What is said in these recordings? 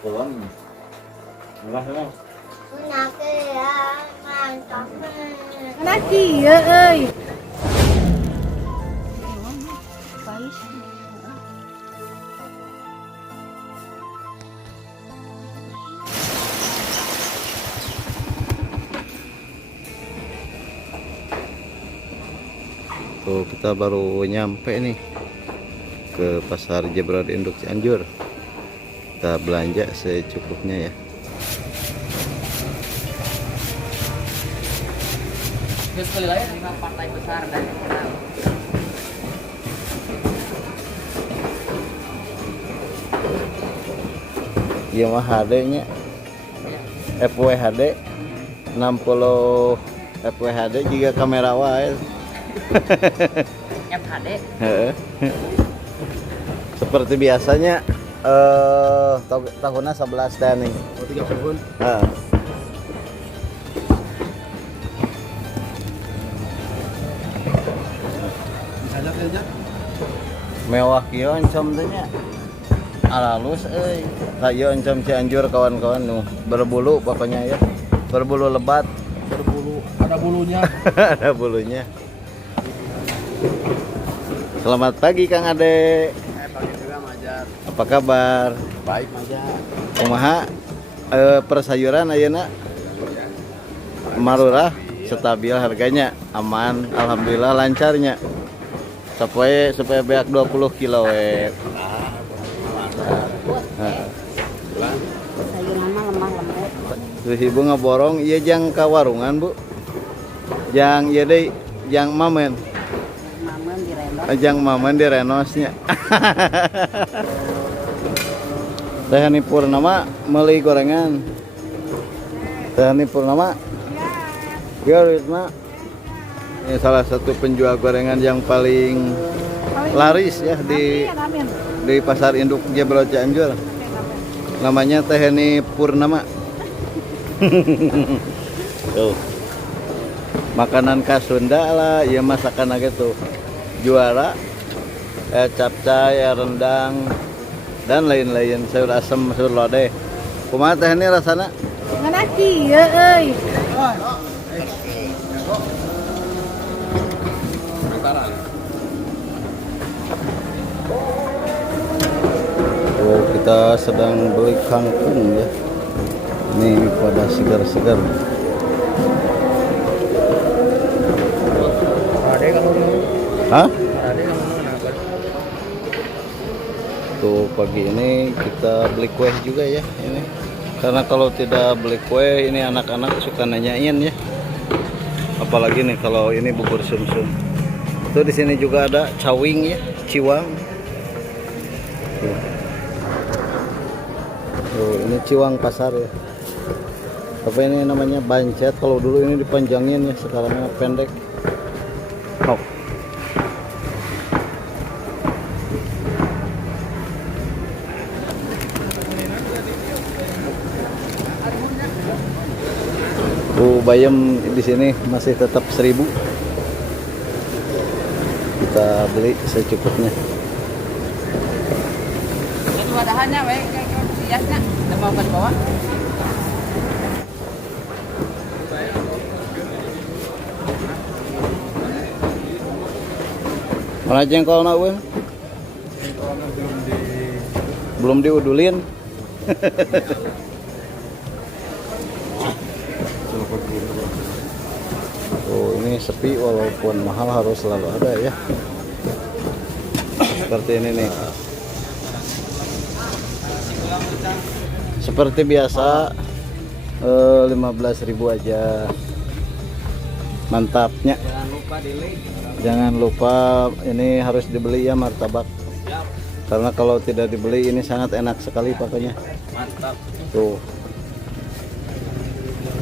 Pulang. Lah lah. Naki ya ơi. Tuh kita baru nyampe nih ke pasar Jebrad Induk Cianjur. Kita belanja secukupnya ya. Sekali lagi dengan partai besar dan nasional. Iya mah HD-nya FWHD 60 FWHD juga kamera wae. FHD. Seperti biasanya tahunnya 11 teh nih. Oh, 3 tahun. Misalnya kayaknya Mewah kieu oncom teh nya. Alalus euy. Hayu oncom Cianjur kawan-kawan nu berbulu pokoknya ya. Berbulu lebat, berbulu, ada bulunya. ada bulunya. Selamat pagi Kang Ade. Pagi juga Majar. Apa kabar? Baik Majar. Kumaha persayuran ayeuna? Marurah, stabil harganya, aman, alhamdulillah lancarnya. Supaya beak 20 kilo we. Sayuran mah lemah lembut. Terus ibu ngaborong ieu jang ka warungan, Bu. Jang ieu deui, jang mamen. Mamen di rendok. Jang mamen di renosnya. Teh Hani Purnama meuli gorengan. Teh Hani Purnama. Ya, Ritma. Ini salah satu penjual gorengan yang paling laris ya di pasar induk Jebrad Cianjur. Namanya Teh Hani Purnama. Tuh. Makanan khas Sunda lah, ya masakan gitu. Juara, capcay, rendang, dan lain-lain, sayur asem, sayur lodeh. Kumaha teh ini rasana? Naki ya ơi. Oh, kita sedang beli kangkung ya. Ini pada segar-segar. Ada kamu mau? Hah? Ada kamu mau kenapa? Tuh pagi ini kita beli kue juga ya ini. Karena kalau tidak beli kue ini anak-anak suka nanyain ya. Apalagi nih kalau ini bubur sumsum. Tuh di sini juga ada cawing ya, ciwang. Tuh, ini ciwang pasar ya. Apa ini namanya bancet? Kalau dulu ini dipanjangin ya, sekarangnya pendek. Oh. Bayam di sini masih tetap 1000. Kita beli secukupnya. Itu wadahannya we kayak hiasnya. Ada mau kan bawa? Mana jengkol nak Wen? Belum diudulin. Oh, ini sepi walaupun mahal harus selalu ada ya. Seperti ini nih. Seperti biasa 15.000 aja. Mantapnya. Jangan lupa di-like. Jangan lupa ini harus dibeli ya martabak. Karena kalau tidak dibeli ini sangat enak sekali pakainya. Mantap. Tuh.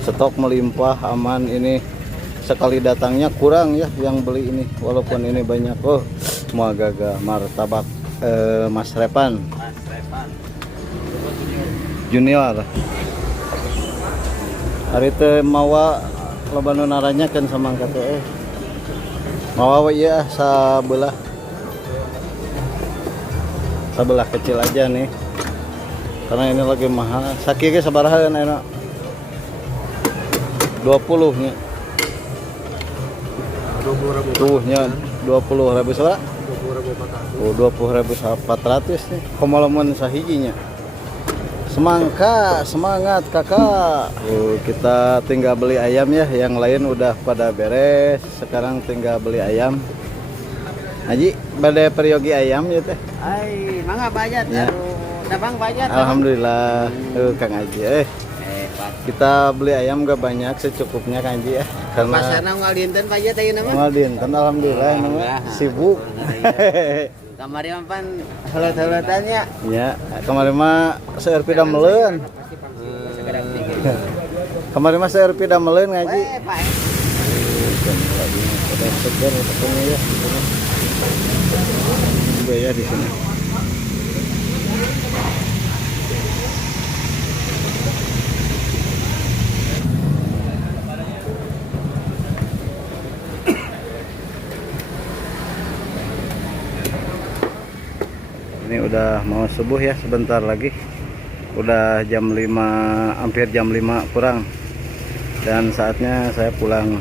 Stok melimpah, aman ini. Sekali datangnya kurang ya yang beli ini walaupun ini banyak. Oh, mau gagal martabak Mas Repan. Mas Repan. junior. Hari teh mawa loba nu naranyakeun samangka teh. Mawa we ieu sabelah. Sabelah kecil aja nih. Karena ini lagi mahal. Sakieu ge sabaraha enak? 20 nya. 20.000. Tuh nya 20.000 sabaraha? 20.400. Oh, 20.400 nih. Komalamun sahijinya. Semangka, semangat kakak. Kita tinggal beli ayam ya, yang lain udah pada beres. Sekarang tinggal beli ayam. Haji, badai peryogi ayam ya teh. Ai, mangga bajat Ya. Dabang bajat. Alhamdulillah, Kang Haji. Kita beli ayam gak banyak, secukupnya Kang Haji ya. Karena Pasarna unggal dinten bajat ayeuna mah. mal dinten alhamdulillah nu sibuk. Kamari mah pan helet-heletannya. Ya, kemarin mah seueur pida meuleun. Kemarin mah seueur pida meuleun Ngaji. Pak. Ada segar katanya ya. Juga ya di sini. Ini udah mau subuh ya, sebentar lagi. Udah jam 5, hampir jam 5 kurang. Dan saatnya saya pulang.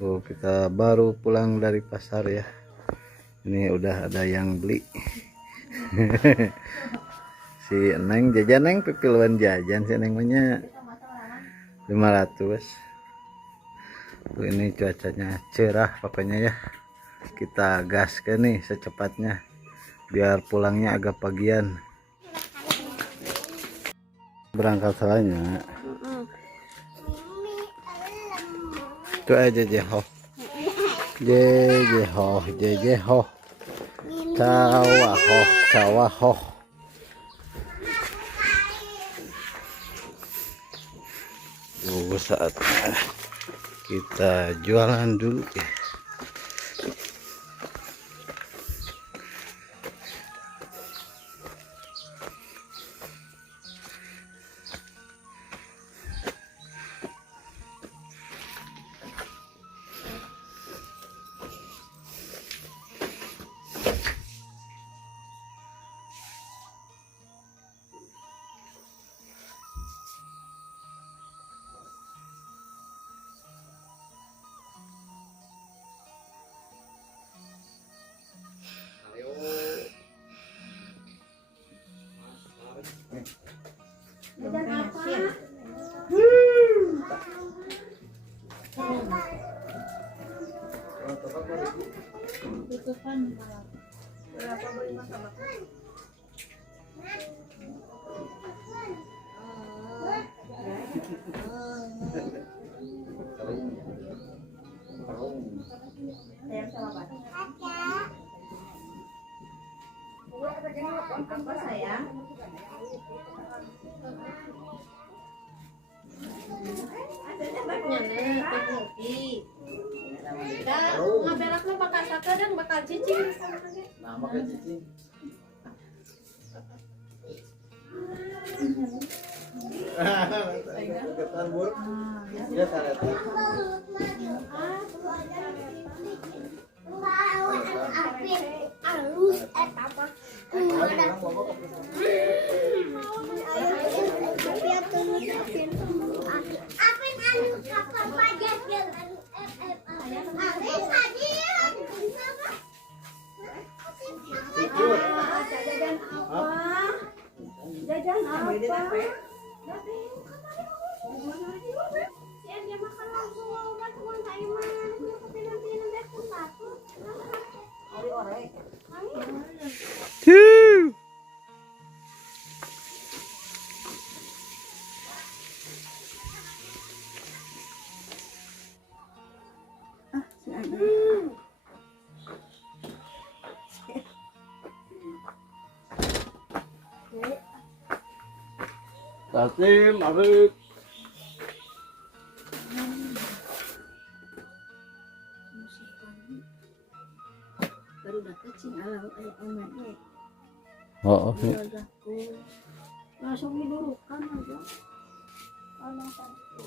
Tuh, kita baru pulang dari pasar ya. Ini udah ada yang beli. Si Neng jajan, Neng pipiluan jajan si Neng punya 500. Tuh, ini cuacanya cerah pokoknya ya. Kita gas ke nih secepatnya biar pulangnya agak pagian. Berangkat salahnya. Itu aja jeho. Jejeho, jejeho. Cawahoh, cawahoh. Saatnya kita jualan dulu ya. Apa sayang? Adanya banyak tekniki. Ngaberak mah bakal sakadang bakal cicing. Nah, makan cicing. Ketan buruk. Ya tareta. Halus apa? Jajan apa? Dia makan langsung obat cuma Taiman. Tapi nanti satu. Orek. Tasim, Arif. Baru dapat sih alam ayah emaknya. Oh, ini. Langsung didudukan aja. Alam satu.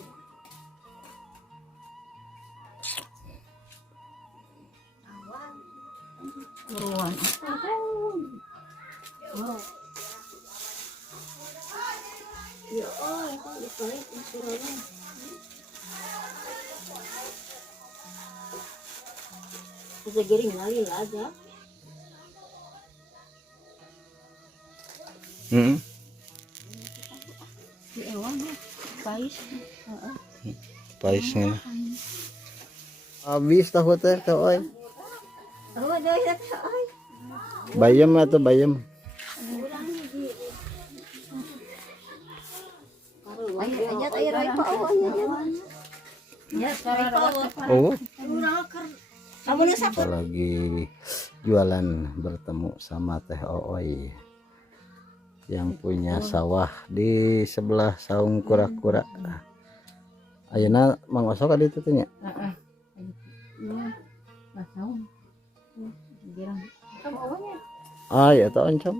Awal. Buruan. Oh. Ya oh, itu insurannya. Bisa giring lagi aja. Di ewan pais. Paisnya. Habis tahu teh oi. Oh, ada ya ay. Bayam atau bayam? Aja air ay pa awalnya. Ya, Oh, kamu nih siapa? lagi jualan bertemu sama Teh Ooi yang punya sawah di sebelah saung kura-kura. Ayeuna Mang Osok ada itu teh nya? Kamu awalnya. Ah, ya tau oncom.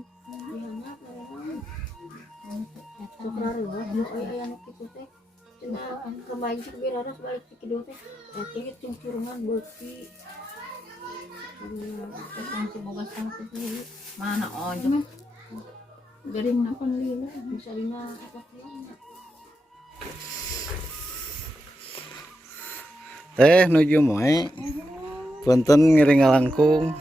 Sukrar ya, ayah anak itu teh. Cina kemarin sih biraras balik ke kedua teh. Akhirnya cincurungan beki. Mana ojek? Garing nakon lila, bisa dina apa Nuju moe. Punten ngiring ngalangkung.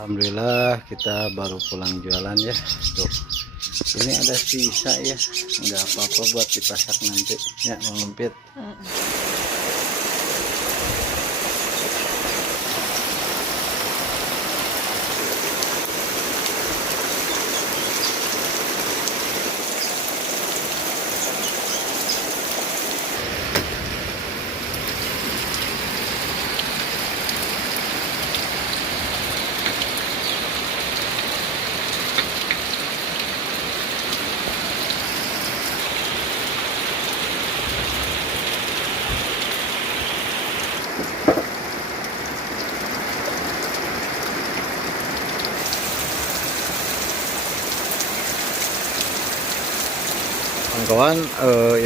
Alhamdulillah kita baru pulang jualan ya. Tuh, ini ada sisa ya, nggak apa-apa buat dipasak nanti ya, mengumpit. Kawan,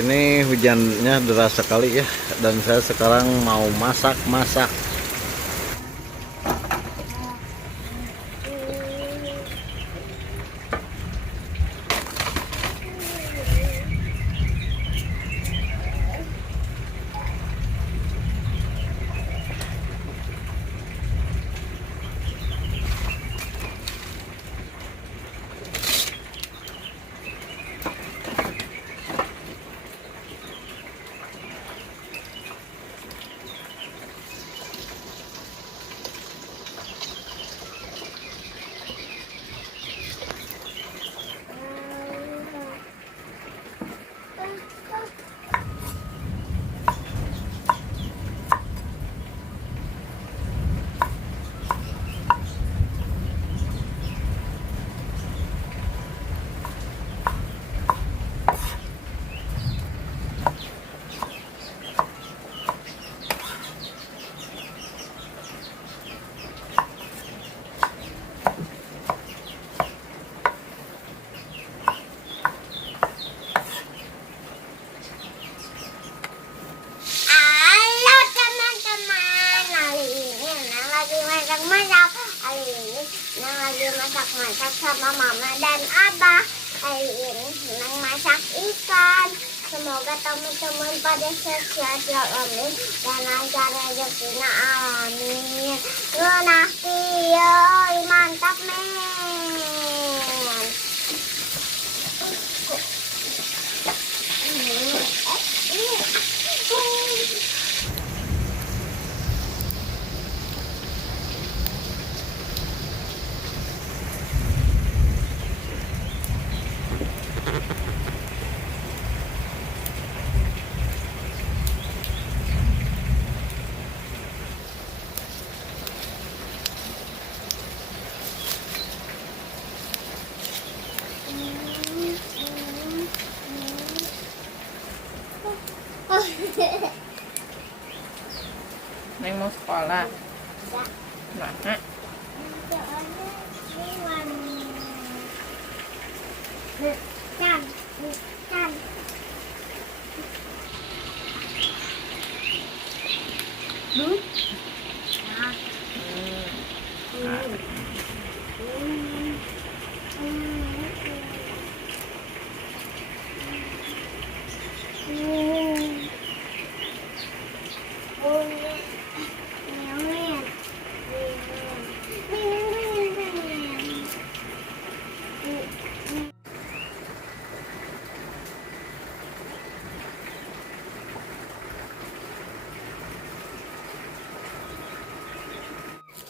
ini hujannya deras sekali ya, dan saya sekarang mau masak-masak. Halo teman-teman, hari ini Nang lagi masak-masak. Hari ini Nang lagi masak-masak sama mama dan abah. Hari ini Nang masak ikan. semoga teman-teman pada sehat amin dan lancar rezekinya amin. Nunahki yoi mantap men. Neng mau sekolah. Nah, Can, can.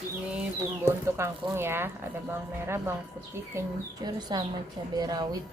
ini bumbu untuk kangkung ya. Ada bawang merah, bawang putih, kencur, sama cabai rawit.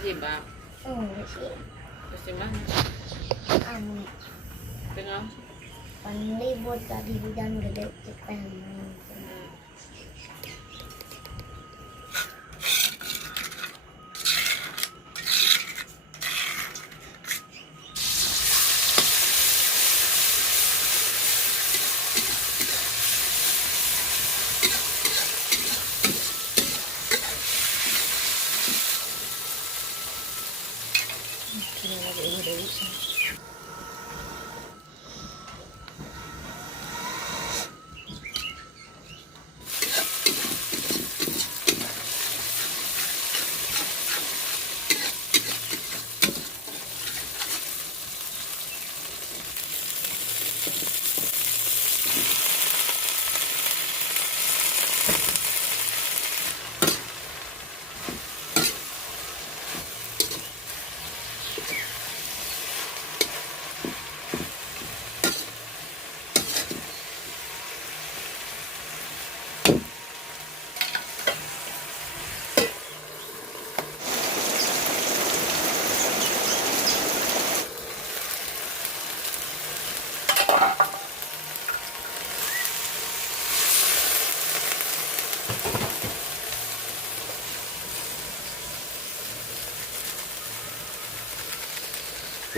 Masih bang, Sih. masih mana? Anu, Tengah. panlibot tadi hujan gede kita.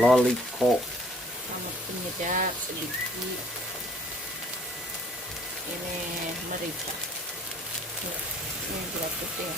Loliko. Sama penyedap sedikit. Ini merica. Ini gula putih.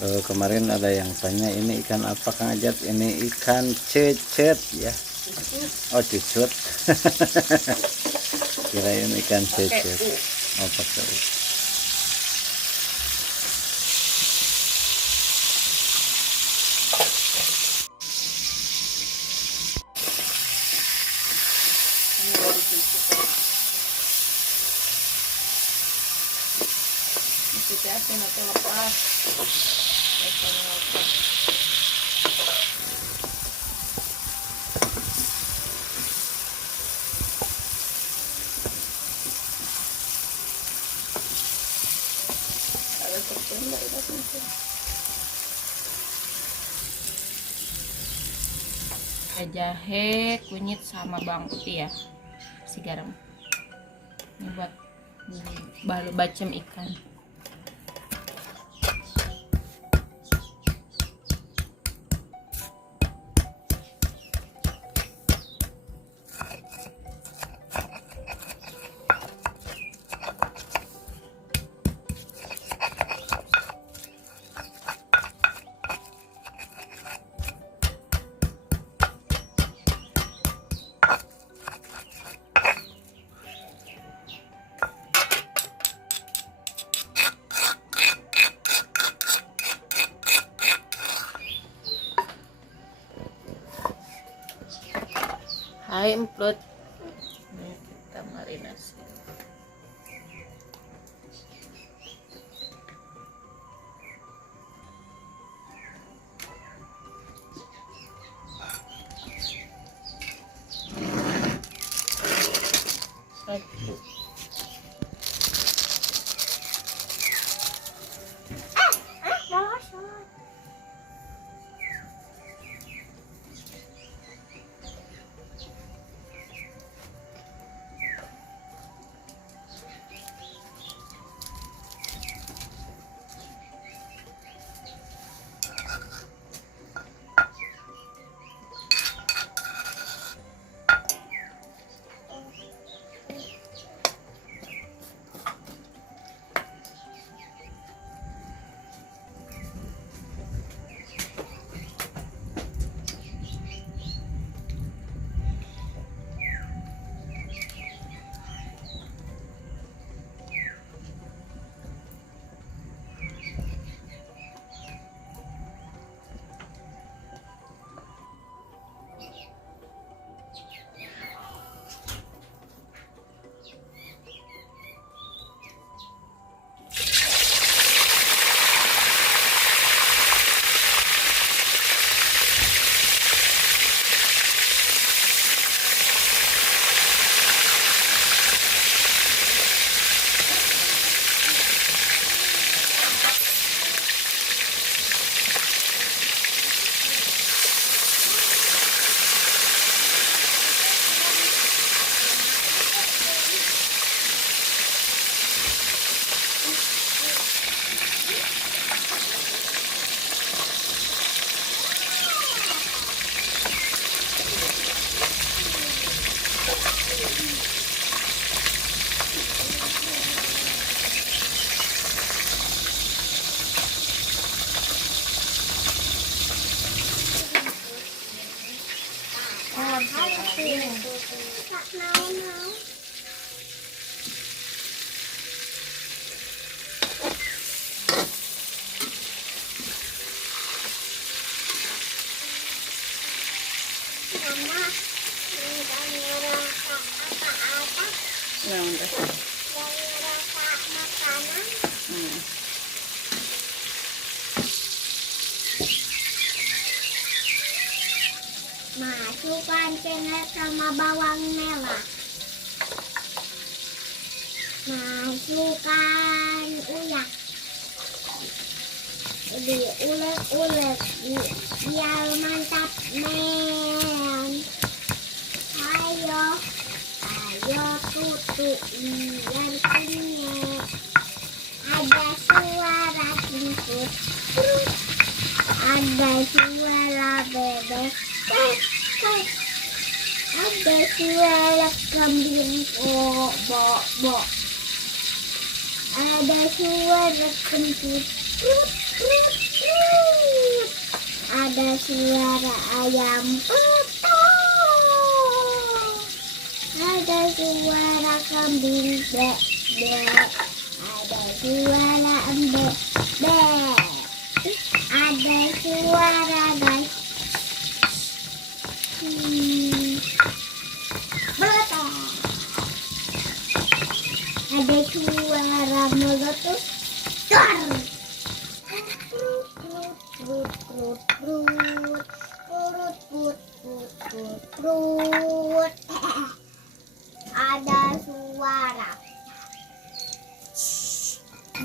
Kemarin ada yang tanya ini ikan apa Kang Ajat? Ini ikan cecet ya. Oh cucut. Kirain ikan cecet. Oh pakai U. Hati-hati nanti lepas. Jahe, kunyit sama bawang putih ya, si garam. Ini buat bacem ikan. Hai emplot. Ini kita marinasi. Masukkan cengkeh sama bawang merah. Masukkan uyah. Diulek-ulek biar mantap men. Ayo tutup biar kenyek. Ada suara kentut, ada suara bebek, ada suara kambing bo, ada suara kentut, Ada suara ayam petung. Ada suara kambing bek bek. Ada suara embek bek. Ada suara naik. Meletak. Ada suara meletus. Dor. Prut prut prut prut prut prut prut prut. Ada suara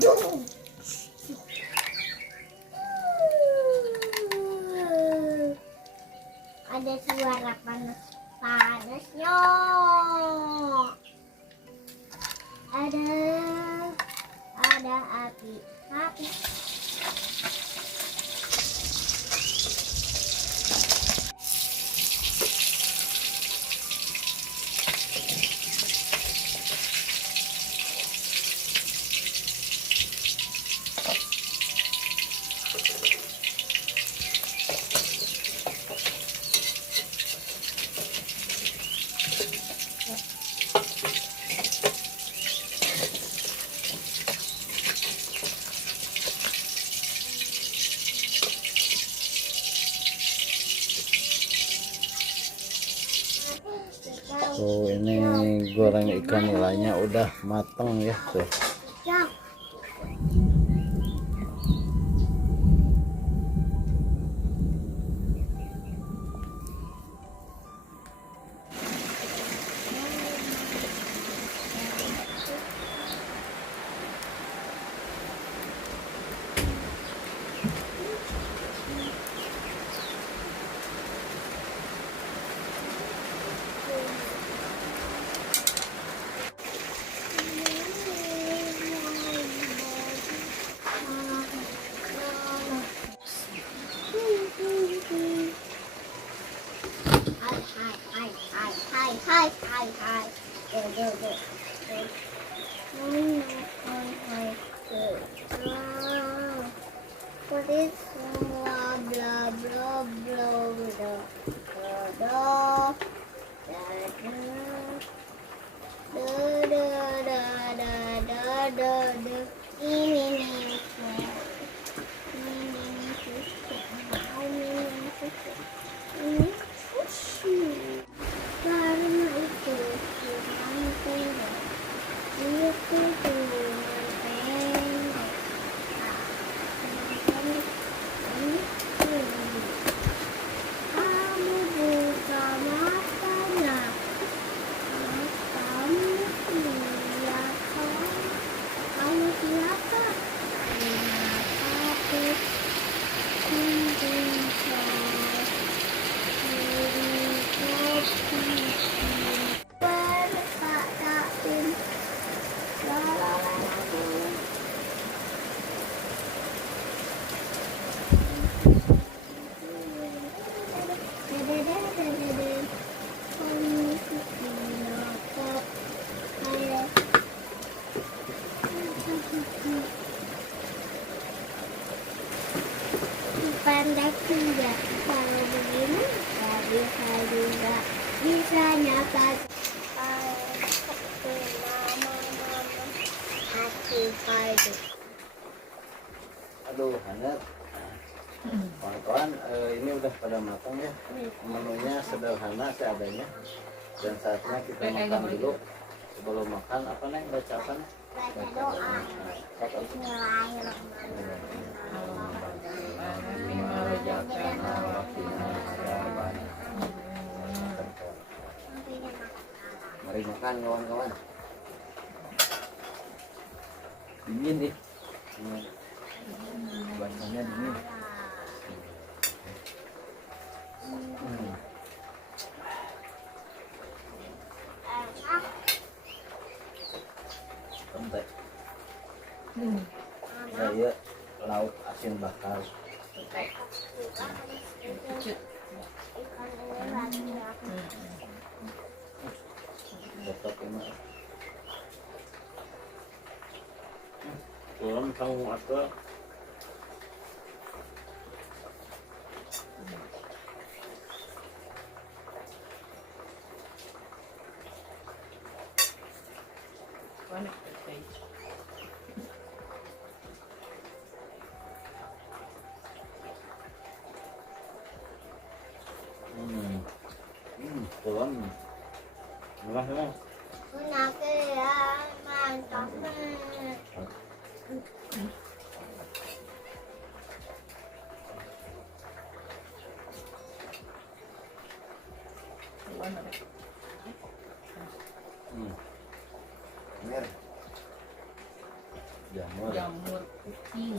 dung. Ada suara panas panasnya. Ada api api. Tuh ini goreng ikan nilainya udah matang ya tuh. Ya. Hai. What is blah blah blah blah blah blah karena itu cuman pendek itu cuman pendek kamu buka matanya kamu siapa kamu siapa kenapa pandai juga kalau begini nggak bisa juga bisa nyata hati padu. Aduh hangat. Kawan-kawan, ini udah pada matang ya. Menunya sederhana seadanya. Dan saatnya kita makan dulu. Sebelum makan apa nih baca apa nih? Baca doa. Mari makan kawan-kawan. Dingin nih. Bacanya dingin. Tempe. Ya, lauk asin bakar. Tetap ini. Kurang kamu atau Murah ya. Menake ya mantap. Mir. Jamur. Jamur kucing.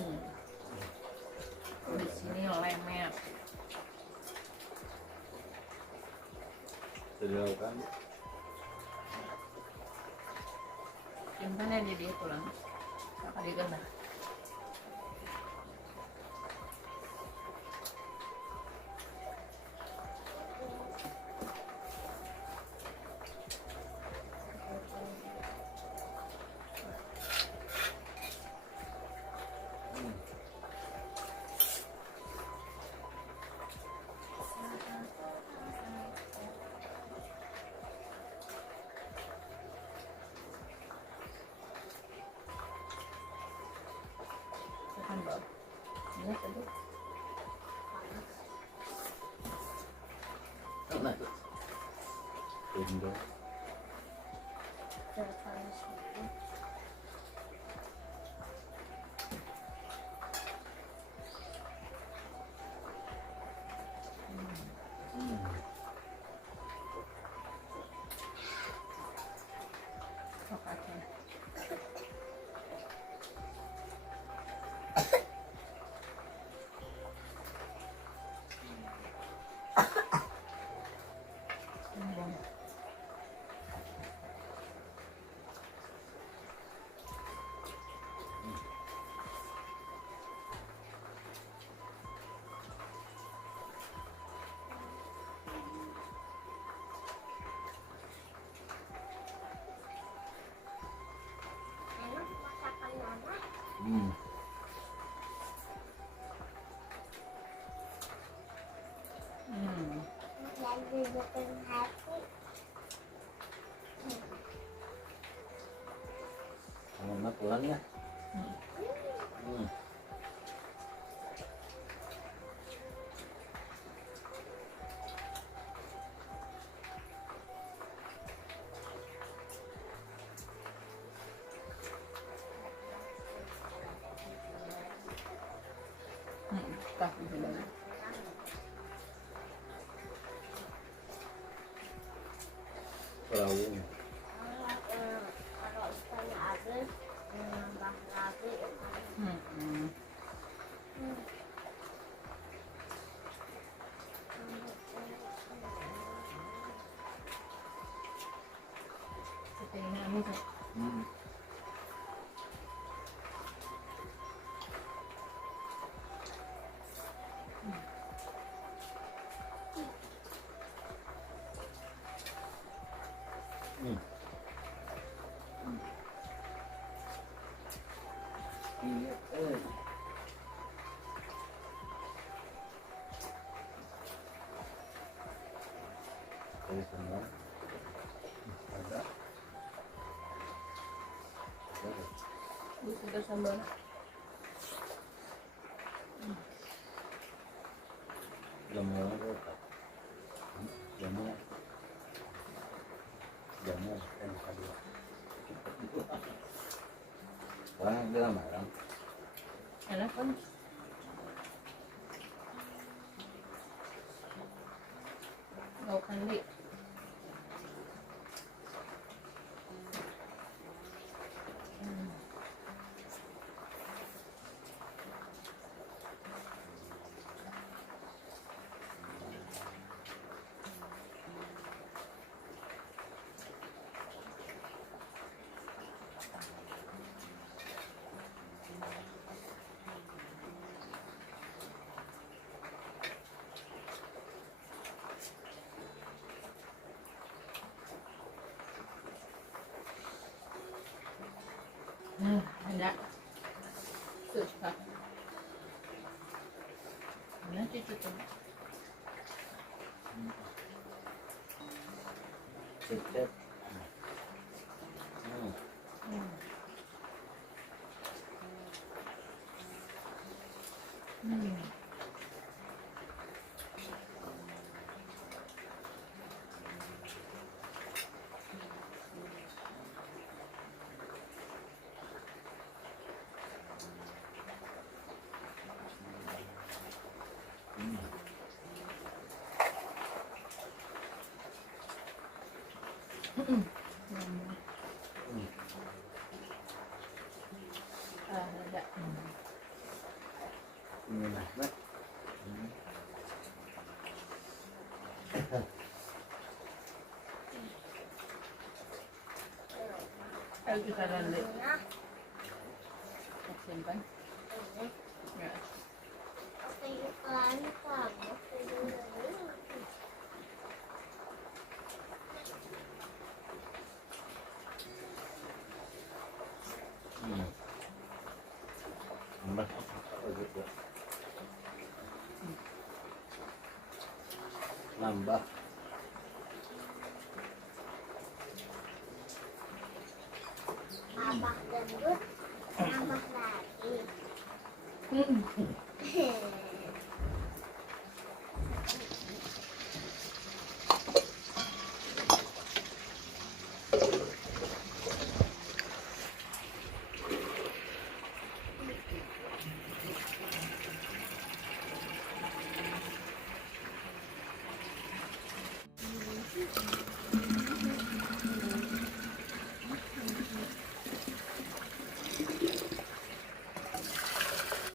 Di sini lemek. Sediakan. Simpan aja dia pulang. Apa dia ganda? Makan bau. Ini tadi. Nah. Tunggu. Oke. Enak masakan mama. Hmm. Jadi bukan hati. Mama pulang ya. Tak sudah. Perahu. Kalau ikannya habis, nambah lagi. Seperti ini tuh. Dari sana. Ada. Sudah sambal. Jamur. Jamur. Jamur. Wah, bilang barang. Enak kan? Gak kandi. Ada. Suka. Mana cucu tuh? Cecep. Ada. Ini nah, Mat. Ayo kita lanjut. Simpan. Ya. Oke, ikan kamu dulu. Nambah. Nambah. Abah gendut, nambah lagi.